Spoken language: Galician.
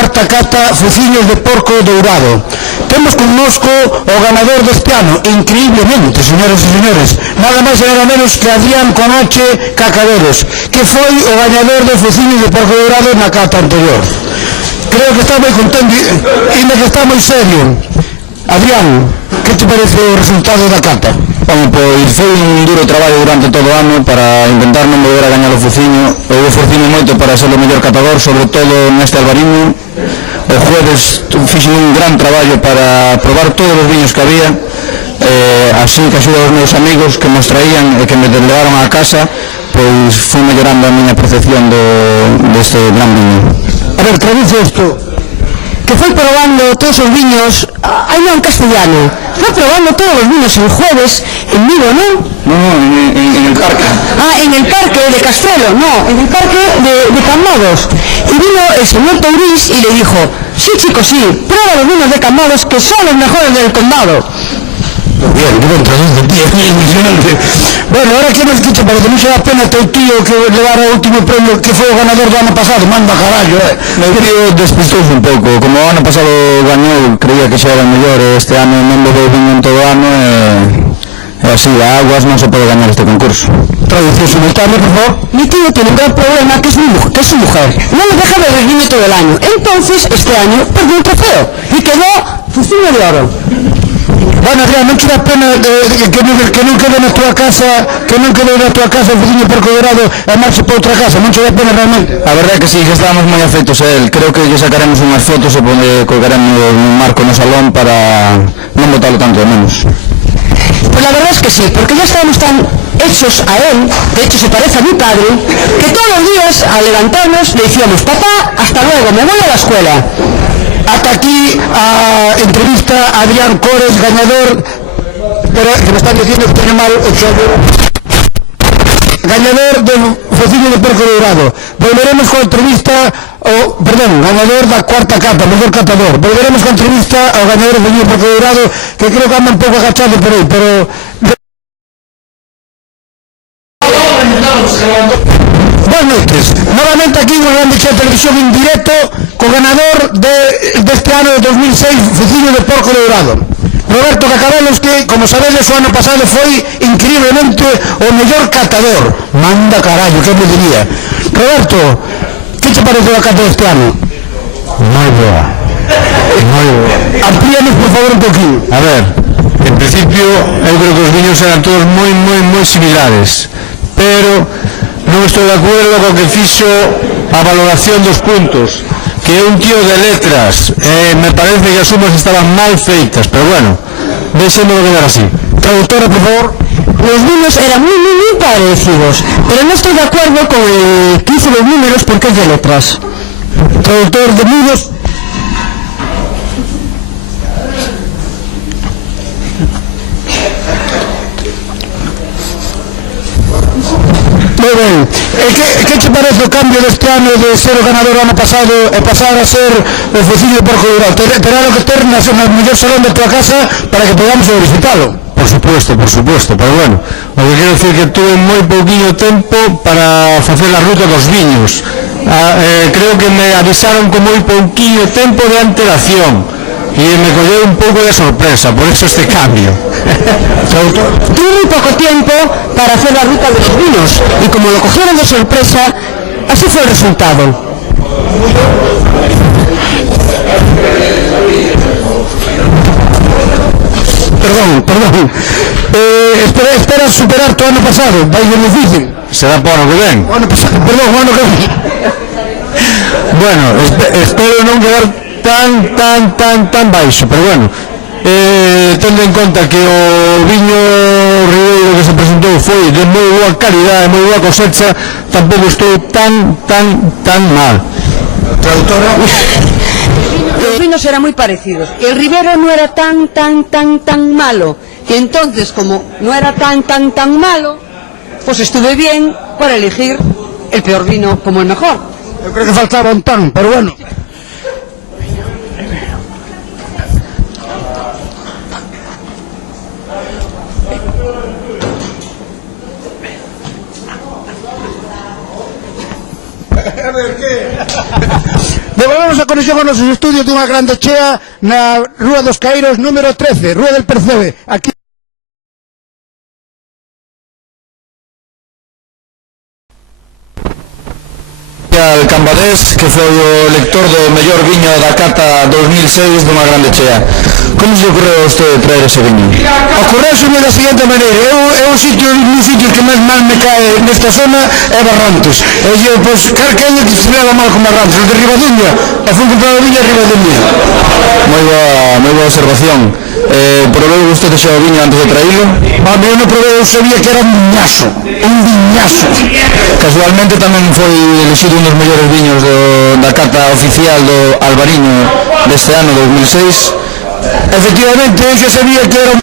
cuarta cata Fociños de Porco Dourado. Temos connosco o ganador deste ano, increíblemente, señoras e señores, nada máis e nada menos que Adrián Conoche Cacaderos, que foi o ganador de Fociños de Porco Dourado na cata anterior. Creo que está moi contento, ainda que está moi serio. Adrián, que te parece o resultado da cata? Bueno, pois foi un duro traballo durante todo o ano para intentar non volver a gañar o Fociño. Eu esforcime moito para ser o mellor catador, sobre todo neste albariño. O jueves fixen un gran traballo para probar todos os viños que había, así que axuda aos meus amigos que nos traían e que me levaron á casa, pois fui mellorando a miña percepción deste gran viño. A ver, traduce isto. Que foi probando todos os viños, aí non castellano, foi probando todos os viños el jueves en Vigo, ¿no? No, en el parque. En el parque de Castrelo, no, en el parque de Cambados. Y vino el señor Tourís y le dijo, sí chicos, sí, prueba los vinos de Cambados que son los mejores del condado. Bien, que ben traduce, tío, impresionante. Bueno, ahora que nos escucha, para que non se da pena teu tío que levara o último premio que foi o ganador do ano pasado, manda carallo, Meu tío despistouse un pouco, como o ano pasado gañou, creía que xa era mellor, este ano non bebeu viño en todo o ano e así, a aguas non se pode gañar este concurso. Traducción simultánea, por favor. Mi tío tiene un gran problema que es su mujer, no le deja beber vino todo el año, entonces este año perdió un trofeo y quedó Fociño de Oro. Bueno, Adrián, non te dá pena que non quede na tua casa, o Fociño de Porco Dourado e marche para outra casa, non te dá pena realmente? A verdade é que sí, que estábamos moi afeitos a él. Creo que lle sacaremos unhas fotos e colgaremos un marco no salón para non botalo tanto de menos. Pues la verdad es que sí, porque ya estábamos tan hechos a él, de hecho se parece a mi padre, que todos los días al levantarnos le decíamos, papá, hasta luego, me voy a la escuela. Ata aquí a entrevista a Adrián Cores, ganador, pero que me están diciendo que tiene mal o xogo. Ganador do Fociño de Porco Dourado. Volveremos con entrevista ganador da cuarta cata, mellor catador. Volveremos con entrevista ao ganador do Fociño de Porco Dourado, que creo que anda un pouco agachado por aí, pero... Buenas noches, novamente aquí en Grande Che Televisión en directo co ganador deste ano de 2006 Fociño de Porco Dourado, Roberto Cacadelos, que, como sabedes, o ano pasado foi increíblemente o mellor catador. Manda carallo, que me diría. Roberto, que te pareceu a cata deste ano? Moi boa. Amplíanos, por favor, un poquinho. A ver, en principio eu creo que os viños eran todos moi similares, pero non estou de acordo co que fixo a valoración dos puntos, que é un tío de letras, me parece que as sumas estaban mal feitas, pero bueno, deixemos de quedar así. Traductora, por favor. Los vinos eran muy parecidos, pero no estoy de acuerdo con el que hizo los números porque es de letras. Traductor de números. Moi ben, que te parece o cambio deste ano de ser o ganador do ano pasado e pasar a ser o Fociño de Porco Dourado? Terá que ter no mellor salón da tua casa para que podamos visitarlo. Por supuesto, pero bueno, o que quero decir que tuve moi pouquinho tempo para facer a ruta dos viños. Creo que me avisaron con moi pouquinho tempo de antelación e me colleu un pouco de sorpresa, por eso este cambio. Tuve muy poco tiempo para hacer la ruta de los vinos y como lo cogieron de sorpresa, así fue el resultado. Perdón. Espera superar tu ano pasado, vai ser difícil. Será para o ano que ven. O ano que ven. Bueno, espero non quedar tan baixo, pero bueno, tendo en conta que o viño ribeiro que se presentou foi de moi boa calidade, moi boa cosecha, tampouco estou tan mal. Traductora. Los vinos eran muy parecidos. El Ribero no era tan malo. Y entonces, como no era tan malo, pues estuve bien para elegir el peor vino como el mejor. Yo creo que faltaba un tan, pero bueno. Devolvemos a conexión aos nosos estudios dunha grande chea na Rúa dos Caíros número 13, Rúa del Percebe. Aquí al Cambadés, que foi o lector do mellor viño da Cata 2006 dunha grande chea. Como se ocorreu a usted traer ese viño? ocorreuseme da seguinte maneira: eu un sitio que máis mal me cae nesta zona é Barrantes, e eu, pois, calquén que se leva mal con Barrantes, os de Ribaduña, e fui comprar o viño a Ribaduña. Moi boa observación. Probou usted xa o viño antes de traílo? Eu non probei, eu sabía que era un viñazo. Casualmente tamén foi elegido un dos mellores viños da cata oficial do Albariño deste ano 2006. Efectivamente, eu xa sabía que era un...